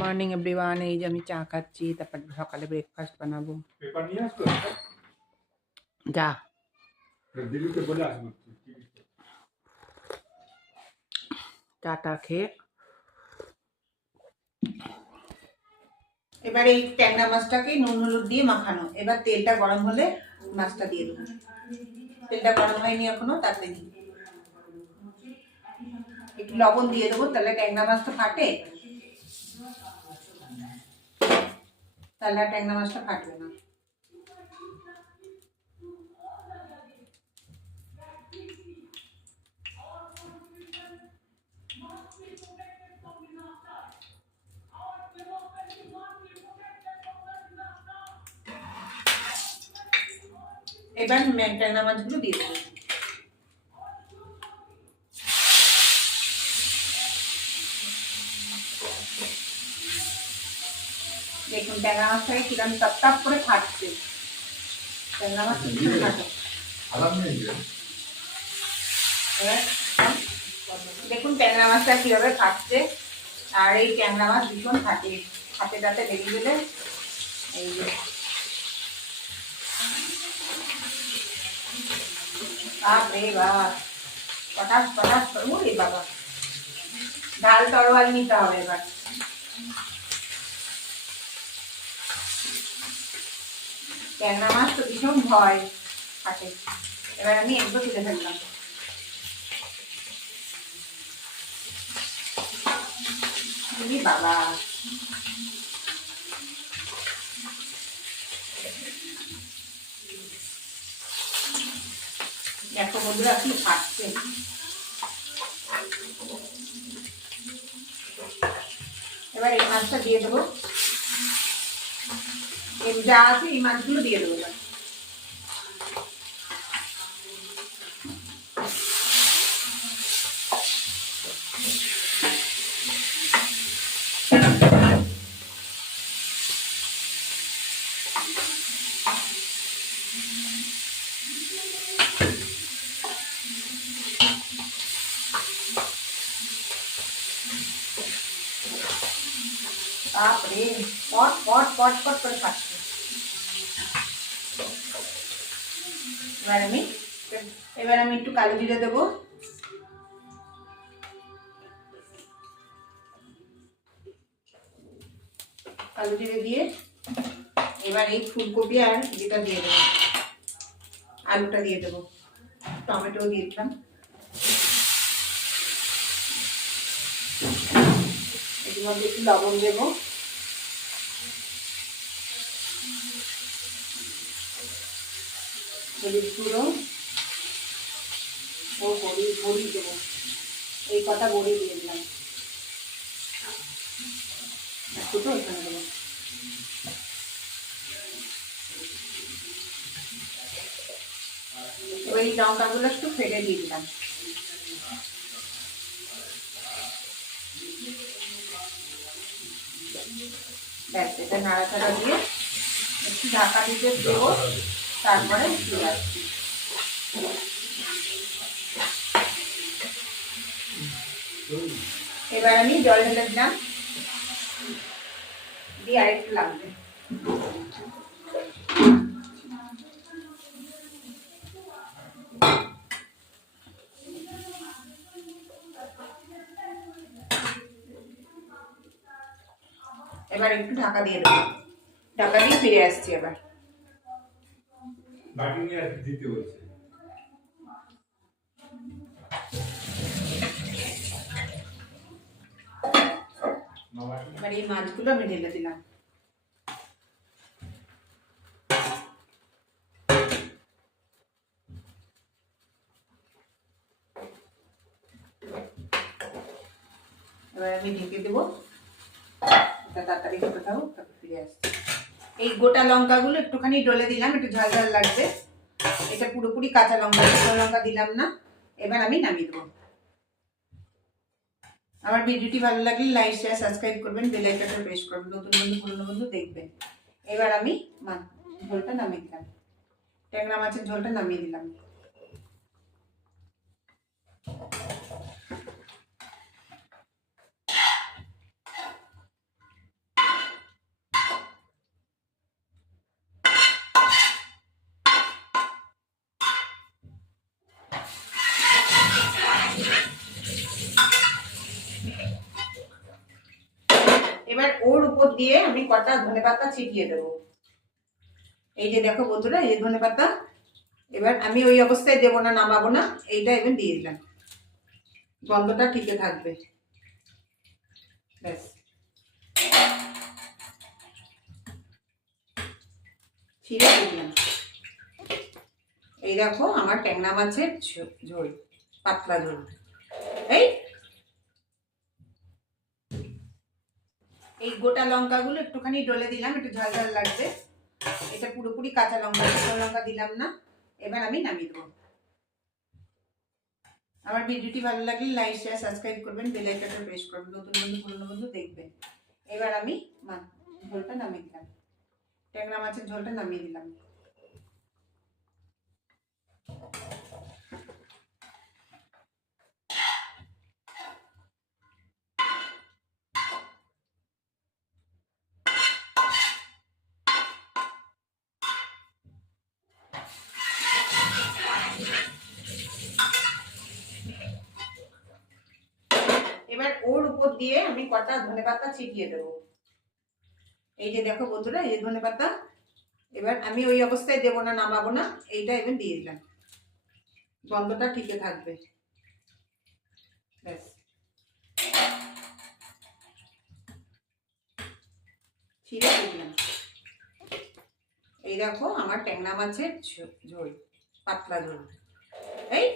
Morning everyone এই যে আমি চা খাচ্ছি তারপর সকালে ব্রেকফাস্ট বানাবো যা চাটা খেয়ে এবার এই ট্যাংরা মাছটাকে নুন হলুদ দিয়ে মাখানো। এবার তেলটা গরম হলে মাছটা দিয়ে দেবো। তেলটা গরম হয়নি এখনও তাতে দিই একটু লবণ দিয়ে দেবো তাহলে ট্যাংরা মাছটা ফাটে। তাহলে আর ট্যাংরা মাছটা ফাটবে না। এবার মে- ট্যাংরা মাছগুলো দিয়ে দেবো। ট্যাংরা মাছটাকে কিরম টপ টপ করে ফাটছে। ট্যাংরা মাছ কিন্তু ফাটে? যে এবার দেখুন ট্যাংরা মাছটা কীভাবে ফাটছে। আর এই ট্যাংরা মাছ ভীষণ ফাটে। হাতে দাঁতে লেগে গেলে এই যে। বাপরে বাপ। পটাশ পটাশ করব রে বাবা। ঢাল তরোয়াল নিতে হবে এবার। ট্যাংরা মাছ তো ভীষণ ভয় ফাটে এবার আমি এগুলো তুলে ফেললাম। বাবা। দেখো বন্ধুরা, কি ফাটছে। এবার এই মাছটা দিয়ে দেবো। এই যা আছে এই মাছগুলো দিয়ে দেবো এবার বাপরে পট পট পট পট করে খাচ্ছে এবার আমি এবার আমি একটু কালো জিরে দেবো। কালো জিরে দিয়ে এবার এই ফুলকপি আর যেটা দিয়ে দেবো। আলুটা দিয়ে দেবো। টমেটো দিয়ে দিলাম। এর মধ্যে একটু লবণ দেবো। হলুদ গুঁড়ো ও বড়ি বড়ি দেবো এই কটা বড়ি দিয়ে দিলাম। তো এখানে দেবো। এই লঙ্কাগুলো একটু ফেলে দিয়ে দিলাম। ব্যাস, এটা নাড়াচাড়া দিয়ে একটু ঢাকা দিতে দেবো। তারপরে এবার আমি জল ঢেলে দিলাম। দিয়ে আরেকটু লাগবে। এবার একটু ঢাকা দিয়ে দেবো। ঢাকা দিয়ে ফিরে আসছি এবার। বাকি নিয়ে আসতে দিতে বলছে? আমি এবার আমি ঢেকে দেবো। তাড়াতাড়ি হতে থাকুক, তারপর ফিরে আসছি। এই গোটা লঙ্কাগুলো একটুখানি ডলে দিলাম, একটু ঝাল ঝাল লাগবে এটা পুরোপুরি কাঁচা লঙ্কা, শুকনো লঙ্কা দিলাম না। এবার আমি নামিয়ে দেবো। আমার ভিডিওটি ভালো লাগলে লাইক শেয়ার সাবস্ক্রাইব করবেন বেল আইকনটা প্রেস করবেন। নতুন বন্ধু, পুরনো বন্ধু দেখবেন। এবার আমি ঝোলটা নামিয়ে দিলাম। ট্যাংরা মাছের ঝোলটা নামিয়ে দিলাম। এবার ওর উপর দিয়ে আমি কটা ধনে পাতা ছিটিয়ে দেবো। এই যে দেখো বন্ধুরা, এই ধনে পাতা, এবার আমি ওই অবস্থায় দেবো না, নামাবো না, এইটা এবার দিয়ে দিলাম। গন্ধটা ঠিকই থাকবে। ব্যাস। ছিঁড়ে দিলাম। এই দেখো আমার ট্যাংরা মাছের ঝোল, পাতলা ঝোল। এই এই গোটা লঙ্কাগুলো একটুখানি ডলে দিলাম, একটু ঝাল ঝাল লাগবে এটা পুরোপুরি কাঁচা লঙ্কা শুকনো লঙ্কা দিলাম না। এবার আমি নামিয়ে দেবো। আমার ভিডিওটি ভালো লাগলে লাইক শেয়ার সাবস্ক্রাইব করবেন বেল আইকনটা প্রেস করবেন। নতুন বন্ধু, পুরনো বন্ধু দেখবেন। এবার আমি ঝোলটা নামিয়ে দিলাম। ট্যাংরা মাছের ঝোলটা নামিয়ে দিলাম। উপর দিয়ে আমি কটা ধনে পাতা ছিটিয়ে দেবো। এই যে দেখো বন্ধুরা, এই ধনে পাতা। এবার আমি ওই অবস্থায় দেবো না, নামাবো না, এইটা এবার দিয়ে দিলাম। গন্ধটা ঠিকই থাকবে। ব্যাস। ছিঁড়ে দিলাম। এই দেখো আমার ট্যাংরা মাছের ঝোল, পাতলা ঝোল। এই